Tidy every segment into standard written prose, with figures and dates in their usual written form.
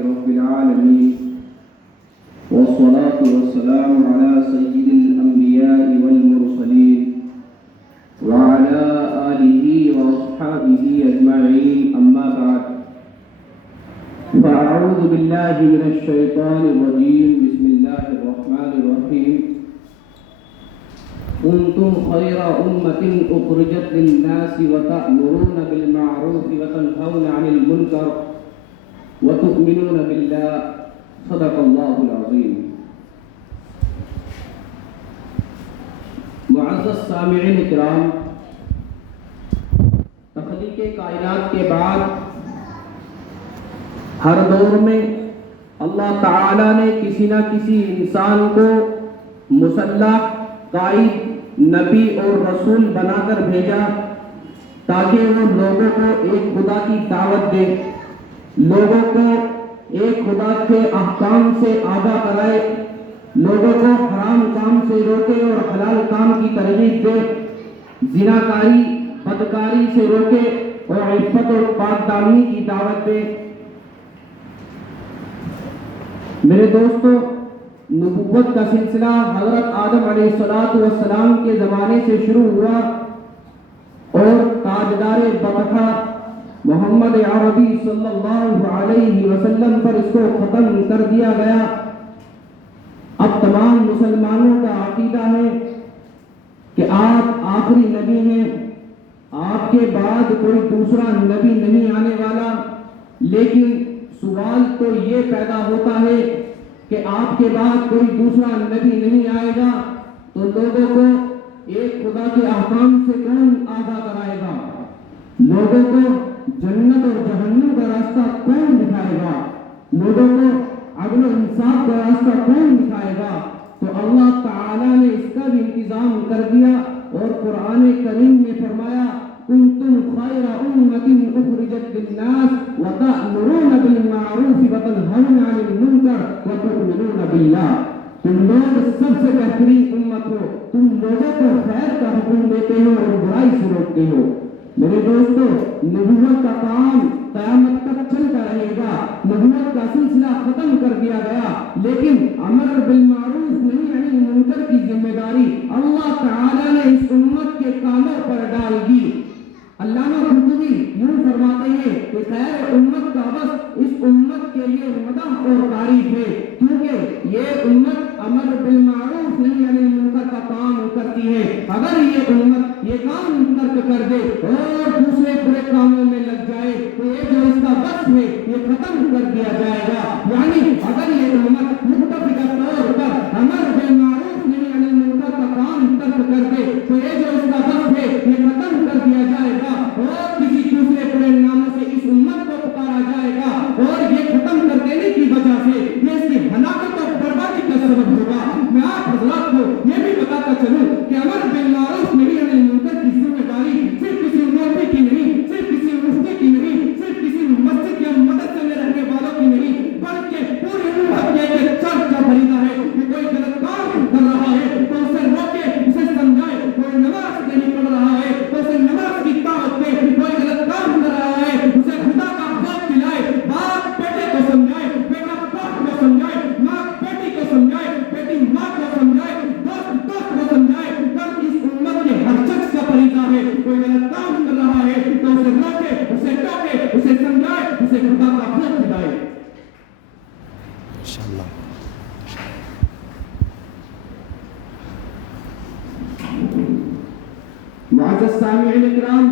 رب العالمين والصلاة والسلام على سيد الأنبياء والمرسلين وعلى آله وأصحابه أجمعين أما بعد فأعوذ بالله من الشيطان الرجيم بسم الله الرحمن الرحيم كنتم خير أمة أخرجت للناس وتأمرون بالمعروف وتنهون عن المنكر وتؤمنون بالله صدق الله العظيم. معزز سامعین کرام، تخلیق کائنات کے بعد ہر دور میں اللہ تعالیٰ نے کسی نہ کسی انسان کو مسلح، قائد، نبی اور رسول بنا کر بھیجا تاکہ وہ لوگوں کو ایک خدا کی دعوت دے، لوگوں کو ایک خدا کے احکام سے آگاہ کرائے، لوگوں کو حرام کام سے روکے اور حلال کام کی ترغیب دے، زناکاری، بدکاری سے روکے اور عفت اور پاک دامنی کی دعوت دے۔ میرے دوستو، نبوت کا سلسلہ حضرت آدم علیہ السلام کے زمانے سے شروع ہوا اور تاجدار بطحہ محمد عربی صلی اللہ علیہ وسلم پر اس کو ختم کر دیا گیا۔ اب تمام مسلمانوں کا عقیدہ ہے کہ آپ آخری نبی ہیں، آپ کے بعد کوئی دوسرا نبی نہیں آنے والا، لیکن سوال تو یہ پیدا ہوتا ہے کہ آپ کے بعد کوئی دوسرا نبی نہیں آئے گا تو لوگوں کو ایک خدا کے احکام سے کون آگاہ کرائے گا؟ لوگوں کو جنت اور جہنم کا راستہ کون دکھائے گا؟ لوگوں کو عدل و انصاف کا راستہ کون دکھائے گا؟ تو اللہ تعالیٰ نے اس کا بھی انتظام کر دیا اور قرآن کریم میں فرمایا کنتم خیر امۃ اخرجت للناس وتأمرون بالمعروف وتنہون عن المنکر وتؤمنون باللہ۔ تم لوگ سب سے بہترین امت ہو، تم لوگوں کو خیر کا حکم دیتے ہو اور برائی سے روکتے ہو۔ میرے دوستو، نبوت کا کام قیامت تک چلتا رہے گا، نبوت کا سلسلہ ختم کر دیا گیا، لیکن امر بالمعروف نہی عن المنکر کی ذمہ داری اللہ تعالیٰ نے اس امت کے کانوں پر ڈال دی۔ علامہ قرطبی یوں فرماتے ہیں کہ خیر امت کا بس اس امت کے لیے مدح اور تعریف ہے، کیونکہ یہ امت امر بالمعروف نہی عن المنکر کا کام کرتی ہے۔ اگر یہ امت یہ کام ترک کر دے اور دوسرے برے کاموں میں لگ جائے تو یہ جو اس کا بس ہے یہ ختم کر دیا جائے گا۔ یعنی اگر یہ امت متفقہ طور پر امر بالمعروف نہی عن المنکر کا کام ترک کر دے تو یہ جو اس کا بس ہے یہ ختم کر دیا جائے گا اور کسی دوسرے برے ناموں سے اس امت کو پکارا جائے گا اور یہ ختم کر دینے کی وجہ سے یہ اس کی ہلاکت اور بربادی کا سبب ہوگا۔ میں آپ حضرات کو یہ بھی بتاتا چلوں کہ امر بالمعروف نہی عن المنکر کی ذمہ داری صرف کسی مولوی کی نہیں، صرف کسی مفتی کی نہیں، صرف کسی مسجد یا مدرسے میں رہنے والوں کی نہیں، بلکہ پوری امت کے ایک چرچ کا فریضہ ہے کہ کوئی غلط کام کر رہا ہے تو اسے روکے، اسے سمجھائے، کوئی نماز نہیں پڑھ رہا ہے تو اسے نماز کی دعوت دے، کوئی غلط کام کر رہا ہے اسے خدا کا خوف دلائے، باپ بیٹے کو سمجھائے، بیٹا باپ کو سمجھائے، ماں بیٹی کو سمجھائے، بیٹی ماں کو سمجھائے، دوست دوست کو سمجھائے۔ کل اس امت کے ہر شخص کا فریضہ ہے کوئی غلط کام کر رہا ہے تو اسے روکے، اسے ٹوکے، اسے سمجھائے، اسے خدا کا خوف دلائے۔ معزز سامعین اکرام،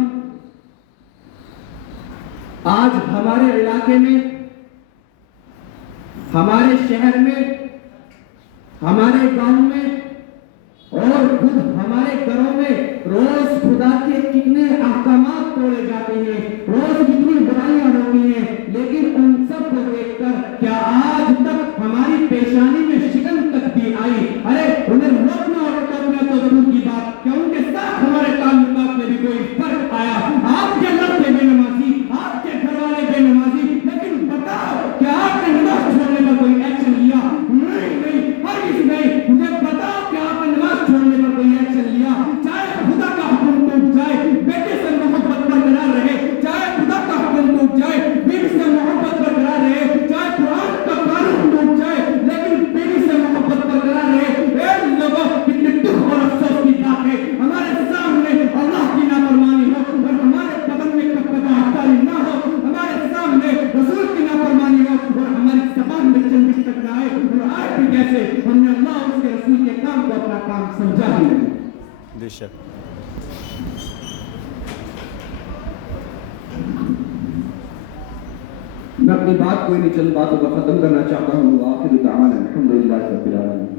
آج ہمارے علاقے میں، ہمارے شہر میں، ہمارے گاؤں میں اور خود ہمارے گھروں میں روز خدا کے کتنے احکامات توڑے جاتے ہیں، روز کتنی برائیاں ہوتی ہیں، لیکن ان سب کو دیکھ کر کیا آج تک ہماری پیشانی میں شکن تک بھی آئی؟ ارے انہیں روکنا اور ٹوکنا تو دور کی بات، کیا ان کے ساتھ ہمارے تعلقات میں بھی کوئی فرق آیا؟ آپ کے لڑکے بے نمازی، آپ کے گھر والے بے نمازی، لیکن بتاؤ کیا آپ نے نماز چھوڑنے پر کوئی ایکشن لیا؟ نہیں، ہرگز نہیں۔ مجھے بتاؤ کہ آپ نے نماز چھوڑنے پر کوئی ایکشن لیا؟ چاہے خدا کا حکم ٹوٹ جائے، بیٹے سے محبت برقرار رہے، چاہے خدا کا حکم ٹوٹ جائے، بیوی سے محبت برقرار رہے، چاہے قرآن تک نہ آئے اور آج بھی کیسے ہم نے اللہ اور اس کے رسول کے کام کو اپنا کام سمجھا ہی نہیں. بے شک. میں اپنی بات کو انہی چند باتوں کا ختم کرنا چاہتا ہوں. وآخر دعوانا الحمدللہ رب العالمین.